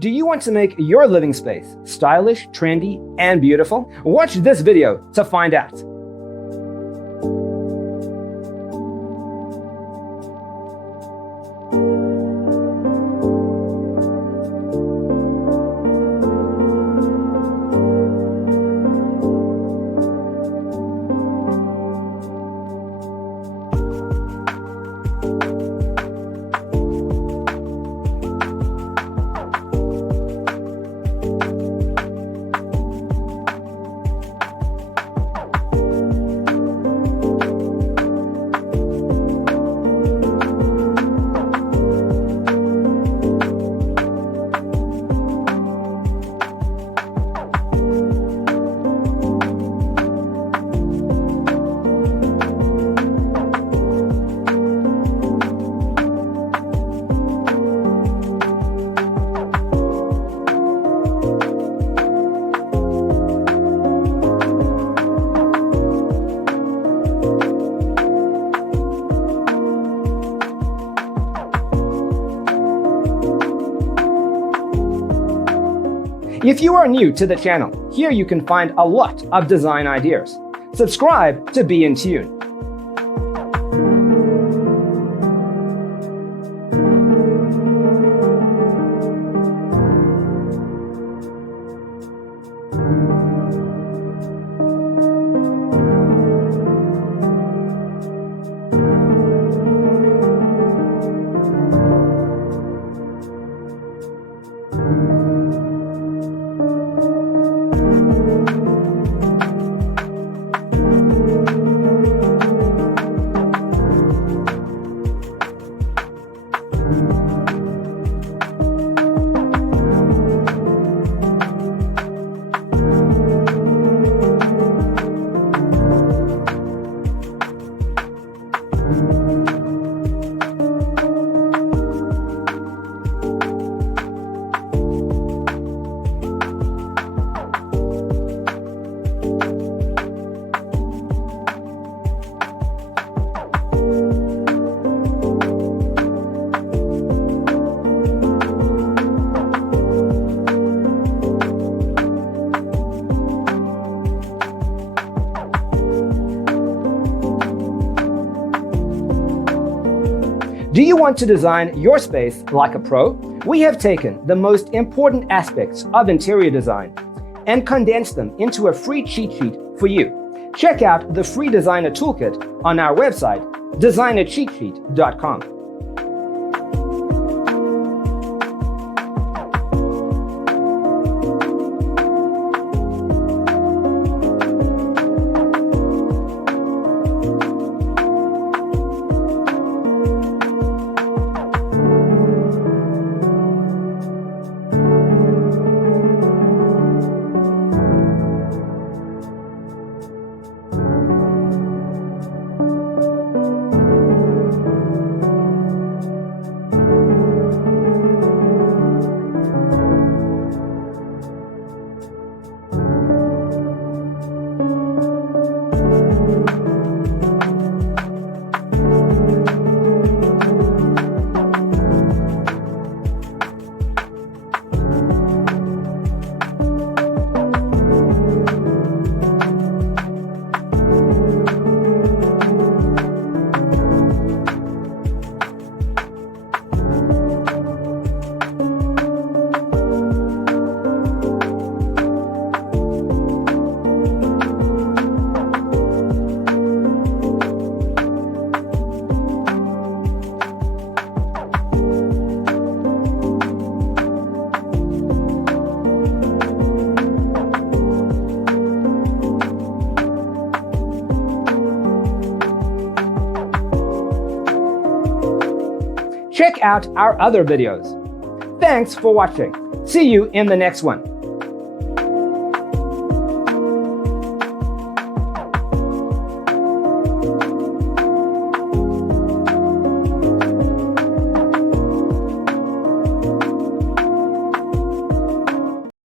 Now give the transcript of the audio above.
Do you want to make your living space stylish, trendy, and beautiful? Watch this video to find out. If you are new to the channel, here you can find a lot of design ideas. Subscribe to be in tune. Do you want to design your space like a pro? We have taken the most important aspects of interior design and condensed them into a free cheat sheet for you. Check out the free designer toolkit on our website, designercheatsheet.com. Check out our other videos. Thanks for watching. See you in the next one.